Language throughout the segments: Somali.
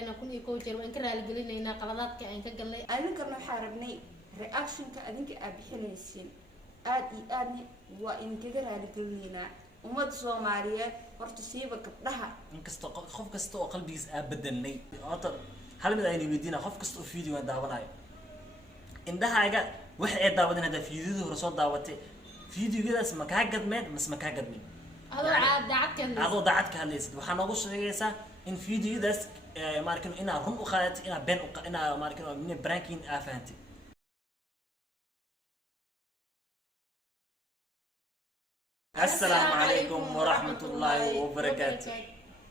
لنا كن يكون جرو إنك رأي قلنا قلادات كأنك قال لي أنا كنا حاربني reaction كأنك أبيحليسين آدي وإنك رأي قلنا ومد سومالية ورتسيبك لها إنك خوف كستو قلبي أبدني أطر هل من أين يدينا خوف كستو فيديو داوناي إن ده حاجة واحد داودين هذا فيديو رسول داوته فيديو كده اسمه كهجد من اسمه كهجد من هذا دعك هذا دعك هالليست وحنا نقول شيء إن فيديو ده ماركن إنا هم أخذت إنا بين إنا ماركن من برانكين أفهمتي السلام عليكم ورحمة الله وبركاته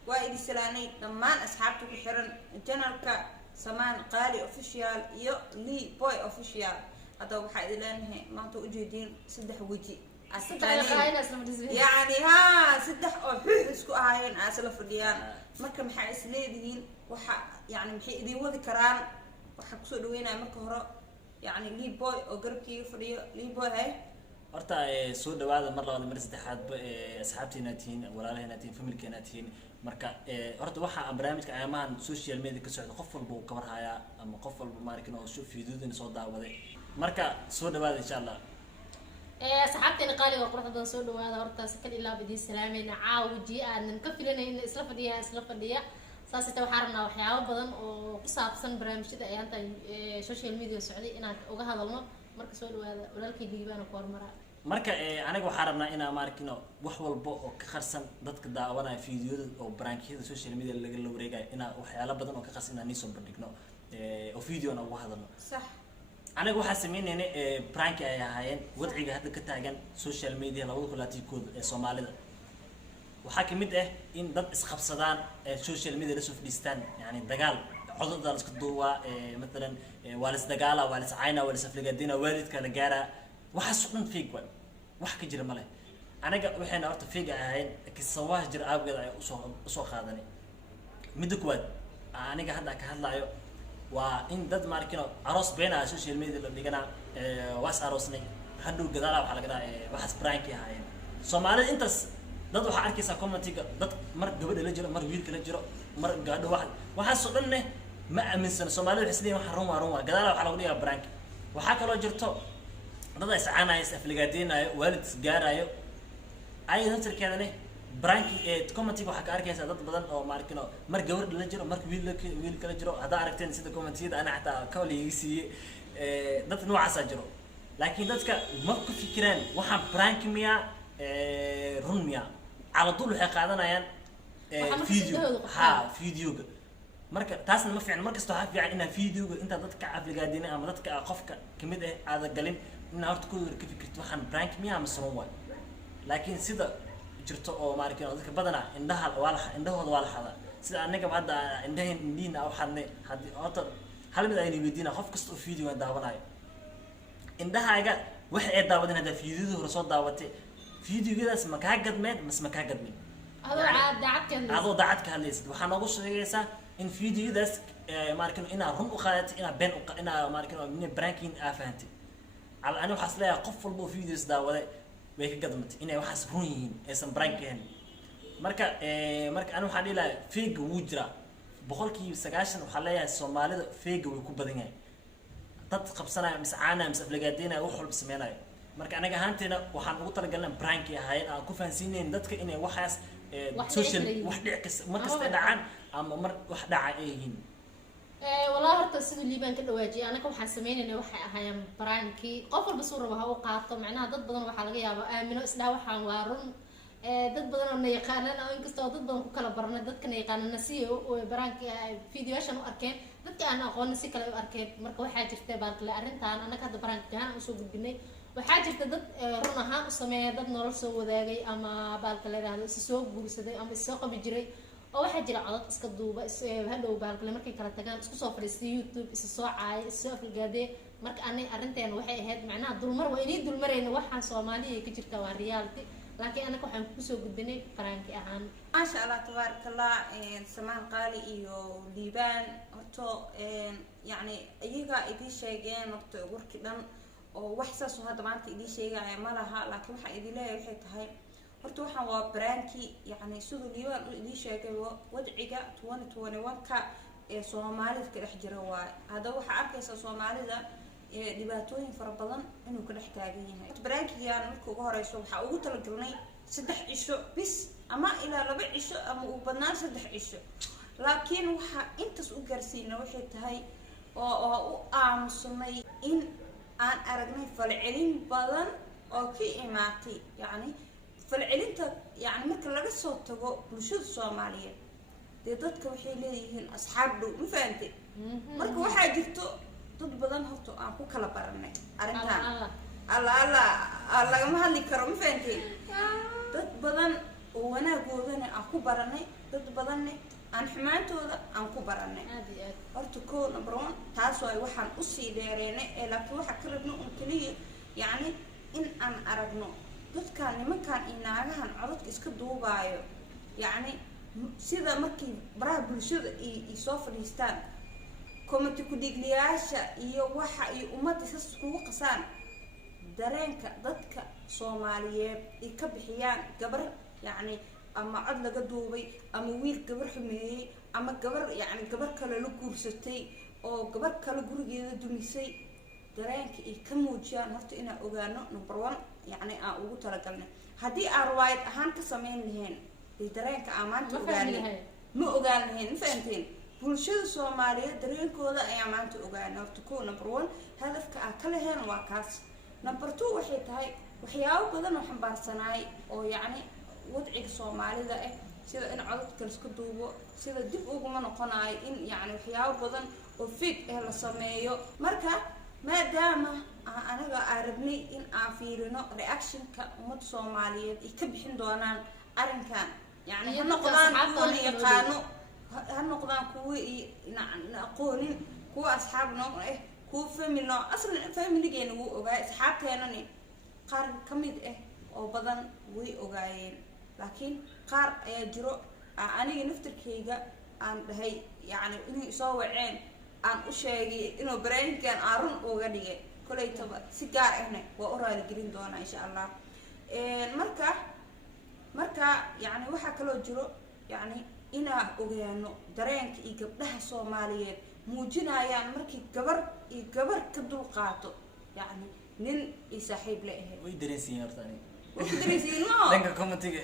وإذا سلاني لما أصحابك حرن جنرك سمان قالي أوفيشيال يو لي بوي أوفيشيال هذا واحد لأنه ما توجدين سدح وجي يعني ها سدح أو حسكو هاين أصل فديان مركب محاس ليدين وح يعني محي دي وذي كران وحكسو دوينا مركب يعني لي بوي أو قربكي فديو لي بوي هاي horta soo dhawaada mar labaad mar saddexaad asxaabteena tiin walaalaheena tiin familkeena tiin marka horta waxa aan barnaamijka ayamahan social media ka socdo qof walba uu ka warhaya ama qof walba maarkin oo soo fiidoodin soo daawaday marka soo dhawaada insha Allah asxaabteena qaaliga quruxda soo dhawaada horta sakal ilaa bidii salaameena caawji aan ka filanayna isla fadhiya saasita waxaan rabnaa waxyaabo badan oo ku saabsan barnaamijyada ay anta social media socday inaan uga hadalno marka soo dhawaada walaalkay diibana ku hormaraa marka aniga waxaan rabnaa inaan maarkino wax walba oo ka qarsan dadka daawanaya fiidiyoada oo barankiyada social media laga la wareegayo inaan waxyaalo badan oo ka qarsan inaan soo bandhigno oo fiidiyona uga hadalno صح aniga waxaan sameeynay prank ay ahaayeen wadciga hadda ka taagan social media labada kulaatiikooda ee Soomaalida waxaa kamid ah in dad isqabsadaan social media la soo fadhiistaan yani dagaal codada la isku duuba مثلا waalis dagaala waalis ayna waalis afligaadina waalidka la gaara waxa suqan fiig wax ka jira male anaga waxayna horta fiig ahayn kisawaah jir aabgeed ay usoo qaadanay midda kuwaad aniga hadda ka hadlayo waa in dad maarkino aroos beena social media la dhigana waas aroosnay hadhow gadaala waxa laga dhahay waxas prank ahayn Soomaalida intaas dad waxa arkaysa commentiga dad mar gabadha la jiro mar wiilka la jiro mar gaadho waxa suqan ما أمنسن سومالي حسلين حرام قدالا وحلا وديها برانك وحكى لو جرتو ضد إسعانا يسافلقادين والد سجارة أي نفس الكلام نه برانك تكومنتي وحكى أركيس ضد بدن أو ماركينو مر جورد لجرو مر ويل كلجرو هذا أركتين سيد كومنتي أنا حتى كولي يسي ضد نوع سجرو لكن ضدك موقف فكران وحنا برانك ميا رون ميا على طول حقادنا يعني فيديو فيديو marka taasna ma fiicna markasta waxa fiican in fiidiyowga inta dadka afligaadina ama dadka qofka kamid ah aad galin in horta ku ka fikirto waxaan prank miya ama sameyn way laakiin sida jirto oo maarkin dadka badana indhahooda waa la xada sida anaga hadda indhiina oo xadnay hadii horta hal mid ay weydiina qof kasta oo fiidiyo daawanayo indhahaaga waxa ay daawadeen hada fiidiyada hore soo daawatay fiidiyadaas ma ka gadmeen ma ka gadmeen adoo daacad ka hadlaysid waxaan ugu sheegaysaa in fiidiyadaas maarkin ina run u qaadati ina been ina maarkin min branking afahanti al ana waxa isleeyahay qof walba fiidiyos daawaday way ka gadmatay inay waxaas run yihiin aysan branking marka ana waxaan ilaa feeg wuu jira boqolkiiba 90 waxa leeyahay Soomaalida feeg way ku badan yahay dad qabsanaya miscaana mis aflagaadina wax walba sameeynaya marka anaga ahaanteena waxaan ugu talagalnaa prank yahay aan ku fahansiineen dadka inay waxaas social wax dhic kasta dhacaan ama mar wax dhaca ay yihiin والله horta sidoo liibaan ka dhawaajiyay anaga waxaan sameeynaa waxay ahaayeen pranki qof walba soo rabo ha u qaato macnaha dad badan waxa laga yaabaa aamino isdhaa waxaan waa run dad badan oo yaqaanana oo inkastoo dad badan ku kala barnay dadka yaqaanana si oo pranki fiidiyoashan u arkeen dadka aan aqoon si kale u arkeen marka waxa jirta baaqle arintan anaga hadda pranki aan u soo gudbinay waxaa jirta dad run ahaan u sameeyay dad nolol soo wadaagay ama baaqle leedahay si soo guursaday ama soo qabi jiray oo waxa jira codad iska duuba hadhow baaqle markay kala tagaan isku soo fariistay YouTube isa soo caay soo afgaadee marka arinteen waxay ahayd macnaha dulmar waa inay dulmarayna waxa Soomaaliya ka jirta waa reality laakiin anaga waxaan ku soo gudbinay pranki ahaan ما شاء الله تبارك الله سمان قالي iyo liibaan horto يعني iyaga idii sheegeen horto warki dhan oo wax saas hadda maanta idii sheegaya ma laha laakiin waxa idii leeyahay waxay tahay horta waxaan waa pranki yani sidoo liibaan idii sheegay wadciga 2021 ka ee soomaalida ka dhex jira waaye. Haddaba waxaa arkaysaa soomaalida dhibaatooyin fara badan inuu ka dhex taagan yahay. Baraakigan marka ugu horeyso waxaa ugu talagalnay 3 cisho bis ama ilaa 2 cisho ama ugu badnaan 3 cisho. laakiin waxaa intaas u gaarsiina waxay tahay oo u aamusanay in aan aragnay falcelin badan oo ka imaatay yani falcelinta yani marka laga soo tago bulshada Soomaaliyeed dee dadka waxay leeyihiin asxaab dhow ma fahantay marka waxaa jirto dad badan horta aan ku kala baranay arrintan lagama hadli karo ma fahantay dad badan oo wanaagoodana aan ku baranay dad badanna aan xumaantooda aan ku baranay horta koo number 1 taas way waxaan u sii dheereynay ee laakiin waxa ka rabno un kaliya yani in aan aragno dadka nimankan inaagahan codadka iska duubaayo yani sida markii baraha bulshada ay soo fadhiistaan comment ku dhigliyaasha iyo waxa ay ummadda iskugu qasaan dareenka dadka Soomaaliyeed ay ka bixiyaan gabar yani ama cod laga duubay ama wiil gabar xumeeyay ama gabar yani gabar kale la guursatay oo gabar kale gurigeeda dumisay dareenka ay ka muujiyaan horta inaan ogaano number 1 yani aan ugu talagalnay haddii aan riwaayad ahaan ka sameyn lahayn dareenka aan maanta ogaanay ma ogaan lahayn ma fahanteen bulshada Soomaaliyeed dareenkooda ayaa maanta ogaanay horta koo number 1 hadafka aan ka lahayn waa kaas number 2 waxay tahay waxyaabo badan oo xambaarsanaay oo yani wadciga Soomaalida sida in codadka isku duubo sida dib ugu noqonaay in yani waxyaabo badan oo fake la sameeyo marka maadaama anaga arabnay in aan fiirino reaction-ka ummadda Soomaaliyeed ay ka bixin doonaan arrinkan yani ha noqdaan kuwa yaqaano ha noqdaan kuwa aqoonin kuwa asxaab noqon kuwa family no aslan family-geena wuu ogaay asxaabteenani qaar kamid oo badan way ogaayeen laakiin qaar ayaa jiro aniga naftirkeyga aan dhahay yani inay soo waceen aan u sheegay inuu barnaamijkan aan run uga dhigay kolaytaba si gaar ahna waa u raali gelin doonaa insha Allah marka yani waxa kaloo jiro yani inaan ogaano dareenka iyo gabdhaha Soomaaliyeed muujinayaan markii gabar ka dul qaato yani nin i saaxiib la ahay way dareensiin horta dhanka commentiga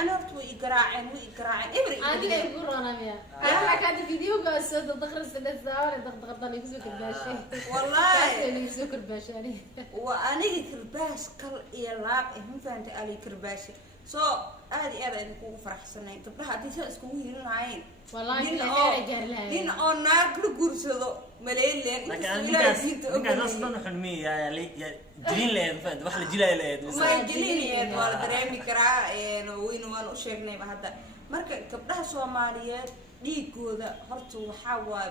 أنا أرتو إقراعين وإقراعين أنا يقولون يا أنا كان فيديو قاس دخل سنة زاوية دخل يكسوك الباشا والله يكسوك الباشا وأنا كرباش كل إيلاب هم فهمت علي كرباش هذه نكون فرح سنة قبلها هذه شيء اسمه هيلين والله لين أو ناكل قرصه مليل لكن أنا أصلاً حلمي يا جلين لين فهمت واحد جلين لين ما جلين ولا دريمي كرا وين وأنا أشيرني بهذا مركب قبلها Soomaaliyeed dhiigooda horta waxa waa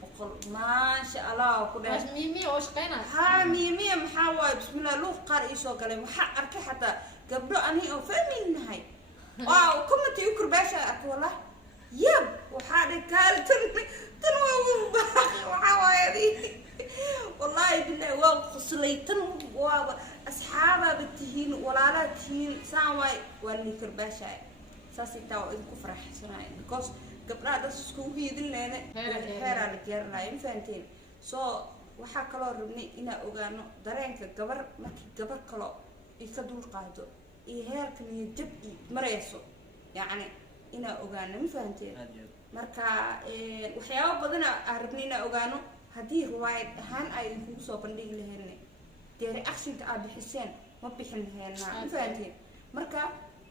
boqol ma sha Allah ku dhaaf mimi oo shaqeynaa ha mimi maxaa waa bismillah loo qaar isoo galay waxa arkay xataa gabdho ani oo fahminahay waaw comment iyo kurbaasha arko wallahi yab waxa dhigay tan waxa waayadi wallahi billahi waa qoslaytan waa asxaababa tihiin walaalaha tihiin saan waay waa li kurbaasha saasita oo idinku faraxsanaay because gabdhaha dad isku hiidinayna heeraa la gaarnaa in fahanteen waxa kaloo rabnay inaan ogaano dareenka gabar markii gabar kale ay ka dul qaado iyo heerka niyad jab marayso yani inaan ogaano in fahanteen marka waxyaabo badan aan rabnay inaan ogaano haddii riwaayad ahaan ay idinku soo bandhigi lahayn dee reaction-ka aad bixiseen ma bixin lahaynaa in fahanteen marka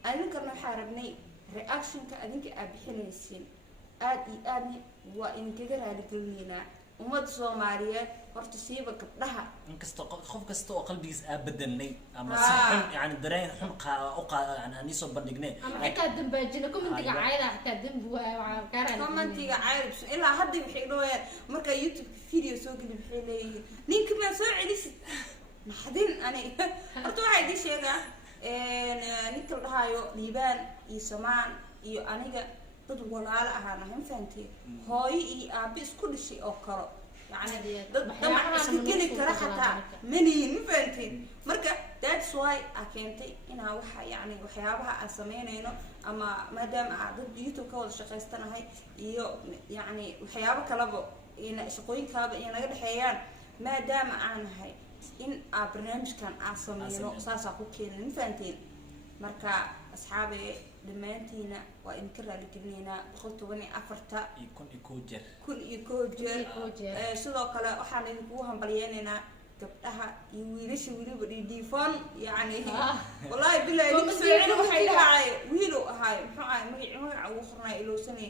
adinkana waxaa rabnay reaction-ka adinka aad bixinaysiin aad iyo aadna waa idinkaga raali gelinaynaa ummadda Soomaaliyeed horta siiba gabdhaha inkasta qof kasta oo qalbigiisa aad bedelnay ama si xun yani dareen xun yani aan soo bandhignay ama xitaa dambaajina commentiga caayda xitaa dambi waa kaaraan commentiga caayda ilaa hadda waxay dhawaan marka YouTube video soo geli waxay leeyihiin ninka ma soo celisid naxdin ani horta waxa idin sheegaa ninka dhahayo Liibaan iyo Samaan iyo aniga dad walaal ahaan ma fahanteen hooyo iyo aabe isku dhisay oo kale يعني Aad iyo aad. dad Waxyaabaha damac iska nolosha geli ku kara kala xataa marka. manihin ma fahantiin marka that's why a keentay inaa waxa yani waxyaabaha aan sameynayno ama maadaama aa dad youtube ka wada shaqaystanahay iyo yani waxyaabo kalaba shaqooyin kalaba iyo naga dhexeeyaan maadaama aan nahay in aa barnaamijkan aa sameyno saasaa ku keenay ma fahantiin marka asxaabe dhammaantiina waa idinka raaligelinaynaa 114 iyo kun iyo kow jeer kun iyo kow jeer sidoo kale waxaan idinkugu hambalyeynaynaa gabdhaha iyo wiilasha weliba dhiidhiifoon yani wallaahi bilahi ninka soo waxay dhahay wiilu ahaay muxuu ahay magaca ugu qornaa ilowsanay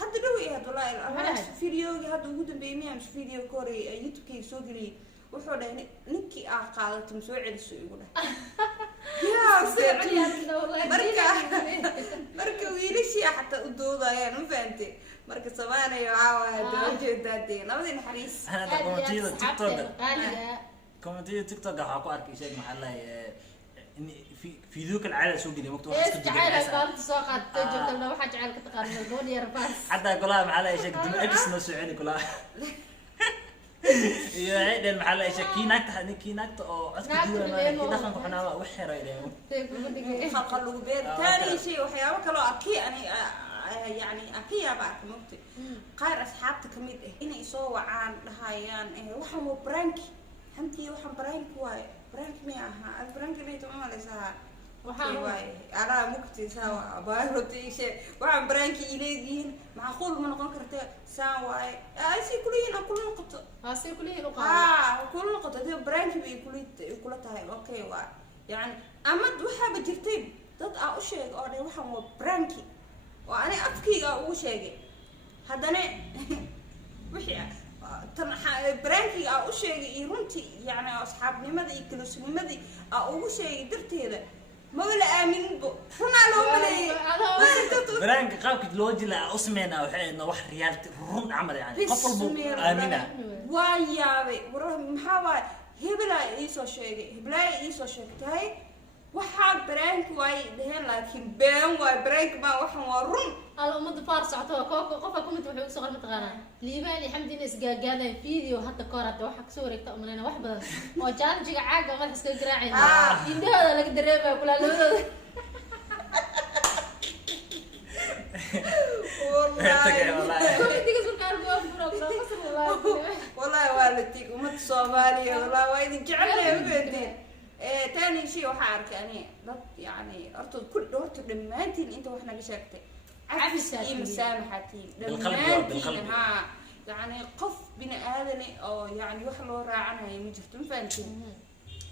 hadda dhow iyo had wallaahi videogi hadda ugu dambeeyay miyaan video ka horeeyay youtube-kayga soo geliyay wuxuu dhahay ninkii aa qaadato ma soo celiso igu dhahay marka wiilashii xataa u doodayaan ma fahante marka samaanayo caawa daba jeedaadee nabadii naxariis hada commentiyada tiktok commentiyada tiktok waxaa ku arkay sheeg maxaa la video kale caada soo geliya waqti waxa isku jacayl qaabta soo qaatay joogtana waxa jacayl ka taqaanaa goon yar baas hadda kulaha maxaa la sheeg dib ex no soo celi kulaha iyo ciidan maxaa la sheeg kiinagta oo codka duwana ki dhaqanka xunaa wax xiro ilaa xalqa lagu beer taani shay waxyaabo kale oo arkay ani يعني أكيد بعد ممكن قارئ أصحابتي كميد إني سو عن هايان وحنا برانك همتي وحنا برانك واي برانك مياها البرانك اللي تمام لسه وحنا واي أنا ممكن سوا بايروتي شيء وحنا برانك إليجين معقول من قنكرت سوا أسي كلنا كل نقطة أسي كلنا كل نقطة ده برانك بيكل تاي أوكي واي يعني أما دوحة بجرتين ضد أشياء أو وحنا برانكي وأنا أفكي أو شيء هذا أنا وحي برانكي أو شيء يرونتي يعني أصحابني ماذا يكلسوني ماذا أو شيء درت هذا ما ولا آمن بو هنا لو ملي برانك قابك لوجي لا أسمعنا وحنا وح ريالتي رون عمل يعني قفل بو آمنة وياي وراه محاول هبلا يسوى شيء هبلا يسوى شيء تاي waxaa brank way dhaheen laakiin been way brank ma waxan waa run ala umada faar socto qofka kumid wuxuu soo qalma taqaanaa liibaan xamdina isgaagaana video hadda ka hor hadda waxa kasoo wareegta umalena wax badan oo jaanjiga caaga madax iska garaacay indhahooda laga dareemay kula labadooda wallahi waa la tig umad Soomaaliya wallahi waa idin jecelahay تاني شيء وحارك يعني ضد يعني أرتد كل دورت دمانتين أنت وإحنا بشكل عفس مسامحتين دمانتين ها يعني قف بين آذني أو يعني وحلو راعنا هي مجرتون فانتين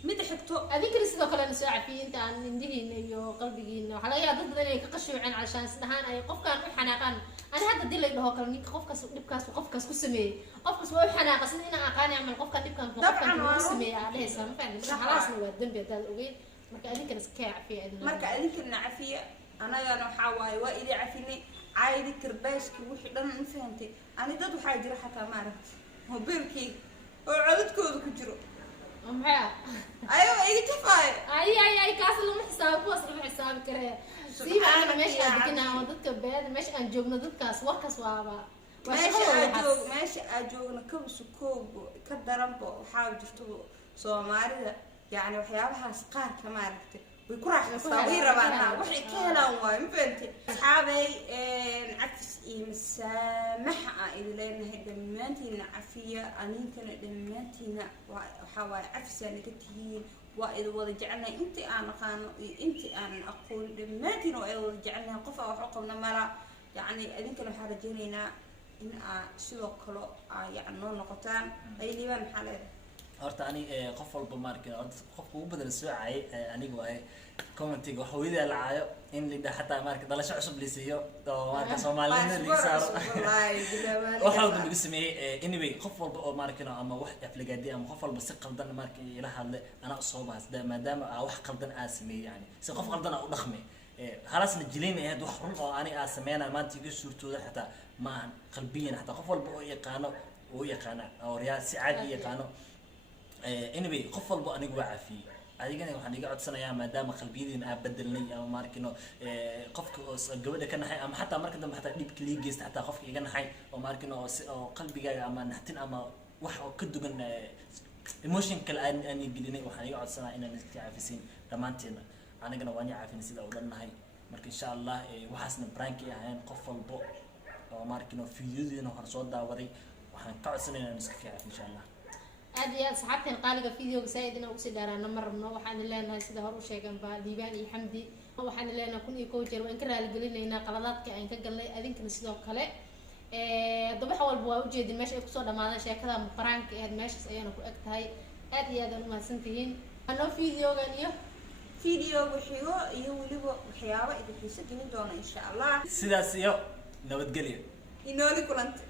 مدة حكتو هذيك اللي سيدو كلا نساعد فيه أنت عن نديه إنه قلبي إنه حلاقي ضد ذلك كقشوا عن عشان سدهان أي قف كان حناقان أنا هذا الدليل اللي هو كان قف كاس نبكاس وقف كاس كسمي قف كاس وقف حناقة سن أنا أقاني أعمل قف كان نبكان قف كان كسمي عليه سام فعلا خلاص هو الذنب هذا الأوجين مركا هذيك نسكاع فيه مركا هذيك النعفية أنا أنا حواي وإلي عفيني عايدي كرباشك وحدة أنا فهمتي أنا ضد وحاجة حتى ما عرفت هو بيركي وعدتكم كجرو محا ايوه اي تفاي اي كاس لو حساب وصل حساب كره سيب انا ماشي ادكنا وددك بيد ماشي ان جوجنا ددكاس وركاس واابا ماشي اجوجنا كبس كوب كدرنبو waxaa jirto Soomaalida yani waxyaabahaas qaar kama aragtay way ku raaxaysaa way rabaan waxay ka helaan waa infanti asxaabay عفس مسامحة إذا لنا دمانتنا عفية أنينكنا دمانتنا وحواي عفس يعني كتير وإذا وضجعنا أنت أنا قانو أنت أنا أقول دمانتنا وإذا وضجعنا قفا وحقنا مرة يعني أنينكنا حرجينا إن شو كلو يعني نقطان أي ليبان حالة horta ani qof walba markii qofku u badal suucay anigu ay commentiga waxa weeyda laayo in lida xataa markii dalasho cusub liisiyo oo marka Soomaalida liga saaro waxa uu lagu sameeyay anyway qof walba oo markii ama wax aflagaadi ama qof walba si qaldan markii ila hadlay ana soo baasda maadaama wax qaldan aan sameeyay yani si qof qaldan u dhaqmay halasna jileynay wax run oo ani aan sameeyay maanta iga suurtooda xataa ma qalbiyan xataa qof walba oo yaqaano oo riyaa si caadi yaqaano anyway qof walba anigu waa cafiye adigana waxaan iga codsanayaa maadaama qalbiyadiina aan bedelnay ama markino qofka gabadha ka naxay ama xataa marka dambe xataa dhibka liigeysta xataa qofka iga naxay oo markino oo qalbigaaga ama naxtin ama wax oo ka dugan emotion kale aan gelinay waxaan iga codsanaa inaan iska caafisin dhammaanteena anagana waan caafin sida u dhannahay marka insha Allah waxaasna prank ahayn qof walbo oo markino fiidiyodeena hor soo daawaday waxaan ka codsanaynaa inaan iska caafin insha Allah aad iyo asxaabteen qaaliga fiidiyoga saaid inaan usi dhaaraana ma rabno waxaan leenahay sida hor u sheegan ba Liibaan iyo Xamdi waxaan leenahay kun iyo koow jeer waan ka raali gelinaynaa qaladaadka aan ka galnay adinkana sidoo kale dabax walba waa u jeedin meesha ay kusoo dhamaadeen sheekada prank meeshaas ayaana ku eg tahay aad iyo aad aan u mahadsantihiin anoo fiidiyogan iyo fiidiyooga xigo iyo weliba waxyaabo idin xiiso gelin doona insha Allah sidaas iyo nabadgelyo inooli kulanta